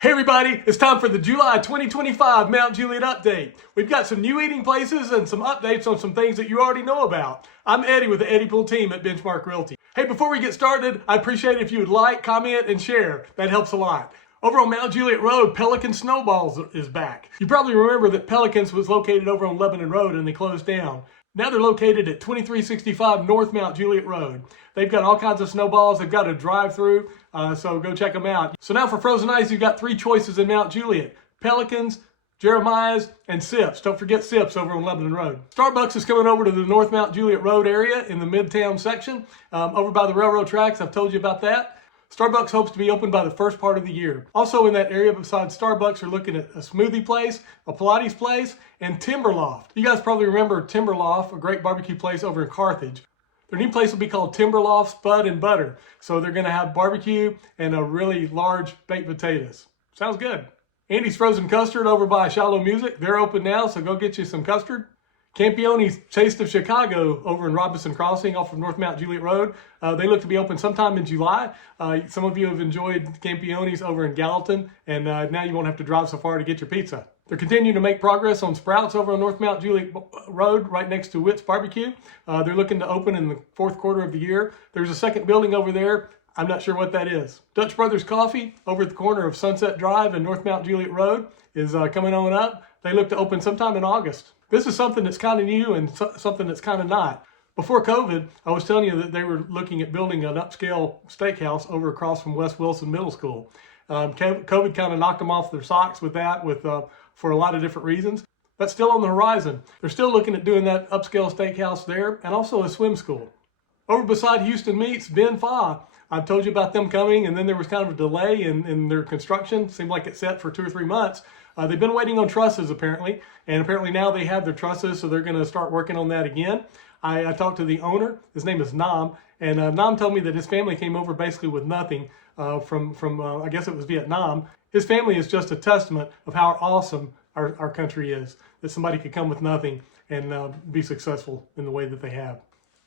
Hey everybody, it's time for the July 2025 Mt Juliet update. We've got some new eating places and some updates on some things that you already know about. I'm Eddie with the Eddie Pool team at Benchmark Realty. Hey, before we get started, I'd appreciate it if you would like, comment, and share. That helps a lot. Over on Mt Juliet Road, Pelican Snowballs is back. You probably remember that Pelicans was located over on Lebanon Road and they closed down. Now they're located at 2365 North Mt Juliet Road. They've got all kinds of snowballs. They've got a drive-through, so go check them out. So now for frozen ice, you've got three choices in Mt Juliet: Pelicans, Jeremiah's, and Sips. Don't forget Sips over on Lebanon Road. Starbucks is coming over to the North Mt Juliet Road area in the Midtown section, over by the railroad tracks. I've told you about that. Starbucks hopes to be open by the first part of the year. Also in that area besides Starbucks, are looking at a smoothie place, a Pilates place, and Timberloft. You guys probably remember Timberloft, a great barbecue place over in Carthage. Their new place will be called Timberloft Spud and Butter. So they're going to have barbecue and a really large baked potatoes. Sounds good. Andy's Frozen Custard over by Shallow Music. They're open now, so go get you some custard. Campion's Taste of Chicago over in Robinson Crossing off of North Mt Juliet Road. They look to be open sometime in July. Some of you have enjoyed Campion's over in Gallatin, and now you won't have to drive so far to get your pizza. They're continuing to make progress on Sprouts over on North Mt Juliet Road, right next to Witt's Barbecue. They're looking to open in the fourth quarter of the year. There's a second building over there. I'm not sure what that is. Dutch Brothers Coffee over at the corner of Sunset Drive and North Mt Juliet Road is coming on up. They look to open sometime in August. This is something that's kind of new and something that's kind of not. Before COVID, I was telling you that they were looking at building an upscale steakhouse over across from West Wilson Middle School. COVID kind of knocked them off their socks with that, for a lot of different reasons. That's still on the horizon. They're still looking at doing that upscale steakhouse there, and also a swim school. Over beside Houston Meats, Ben Fa. I've told you about them coming, and then there was kind of a delay in their construction. Seemed like it's set for 2 or 3 months. They've been waiting on trusses apparently, and apparently now they have their trusses, so they're going to start working on that again. I talked to the owner. His name is Nam, and Nam told me that his family came over basically with nothing from I guess it was Vietnam. His family is just a testament of how awesome our country is, that somebody could come with nothing and be successful in the way that they have.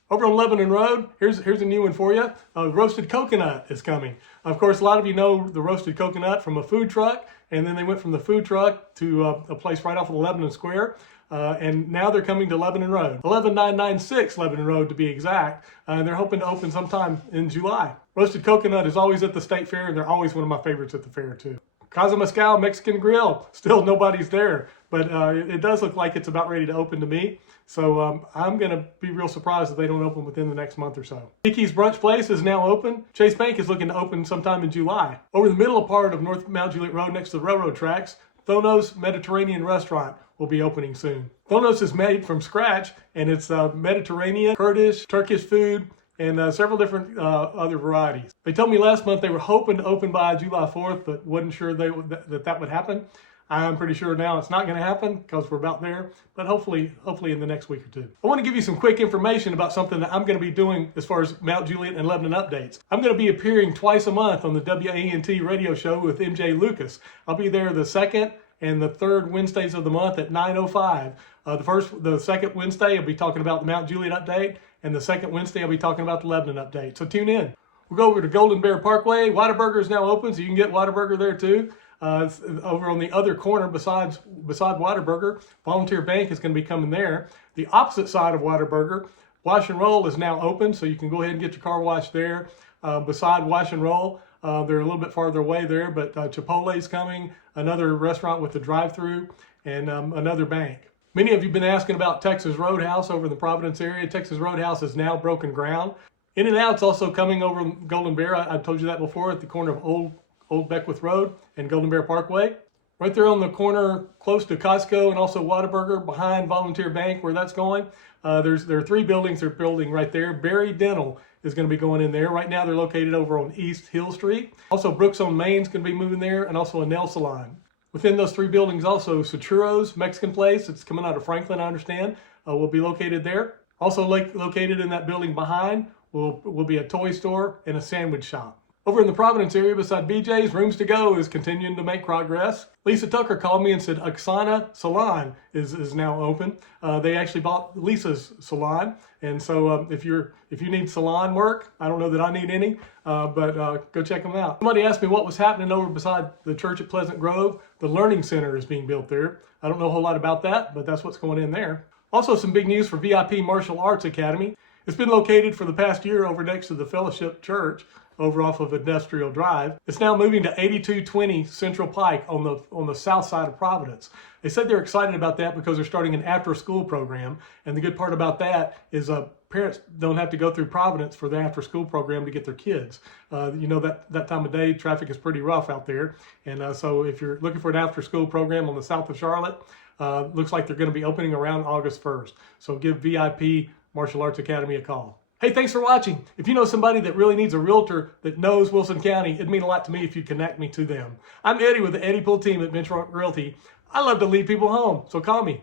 Over on Lebanon Road, here's a new one for you. Roasted coconut is coming. Of course, a lot of you know the roasted coconut from a food truck, and then they went from the food truck to a place right off of Lebanon Square, and now they're coming to Lebanon Road, 11996 Lebanon Road to be exact, and they're hoping to open sometime in July. Roasted coconut is always at the state fair, and they're always one of my favorites at the fair too. Casa Mezcal Mexican Grill, still nobody's there, but it does look like it's about ready to open to me. So I'm going to be real surprised if they don't open within the next month or so. Dickey's Brunch Place is now open. Chase Bank is looking to open sometime in July. Over the middle part of North Mt Juliet Road next to the railroad tracks, Thonos Mediterranean Restaurant will be opening soon. Thonos is made from scratch, and it's Mediterranean, Kurdish, Turkish food, and several different other varieties. They told me last month they were hoping to open by July 4th, but wasn't sure that would happen. I'm pretty sure now it's not going to happen because we're about there, but hopefully in the next week or two. I want to give you some quick information about something that I'm going to be doing as far as Mt Juliet and Lebanon updates. I'm going to be appearing twice a month on the WANT radio show with MJ Lucas. I'll be there the second and the third Wednesdays of the month at 9:05. The second Wednesday I'll be talking about the Mt Juliet update, and the second Wednesday I'll be talking about the Lebanon update. So tune in. We'll go over to Golden Bear Parkway. Whataburger is now open, so you can get Whataburger there too. Over on the other corner beside Whataburger, Volunteer Bank is going to be coming there. The opposite side of Whataburger, Wash and Roll is now open, so you can go ahead and get your car washed there. Beside Wash and Roll, they're a little bit farther away there, but Chipotle is coming, another restaurant with a drive-through, and another bank. Many of you have been asking about Texas Roadhouse over in the Providence area. Texas Roadhouse has now broken ground. InNOut's also coming over Golden Bear. I told you that before, at the corner of Old Beckwith Road and Golden Bear Parkway. Right there on the corner close to Costco and also Whataburger behind Volunteer Bank where that's going. There are 3 buildings they're building right there. Berry Dental is going to be going in there. Right now they're located over on East Hill Street. Also Brooks on Main is going to be moving there, and also a nail salon. Within those 3 buildings also Suchuro's Mexican place, it's coming out of Franklin I understand, will be located there. Also located in that building behind will be a toy store and a sandwich shop. Over in the Providence area beside BJ's, Rooms to Go is continuing to make progress. Lisa Tucker called me and said Axana Salon is now open. They actually bought Lisa's salon, and so if you need salon work, I don't know that I need any, but go check them out. Somebody asked me what was happening over beside the church at Pleasant Grove. The Learning Center is being built there. I don't know a whole lot about that, but that's what's going in there. Also, some big news for VIP Martial Arts Academy. It's been located for the past year over next to the Fellowship Church over off of Industrial Drive. It's now moving to 8220 Central Pike on the south side of Providence. They said they're excited about that because they're starting an after-school program, and the good part about that is parents don't have to go through Providence for the after-school program to get their kids. You know, that time of day, traffic is pretty rough out there, and so if you're looking for an after-school program on the south of Charlotte, looks like they're going to be opening around August 1st. So give VIP Martial Arts Academy a call. Hey, thanks for watching. If you know somebody that really needs a realtor that knows Wilson County, it'd mean a lot to me if you'd connect me to them. I'm Eddie with the Eddie Pool team at Benchmark Realty. I love to lead people home, so call me.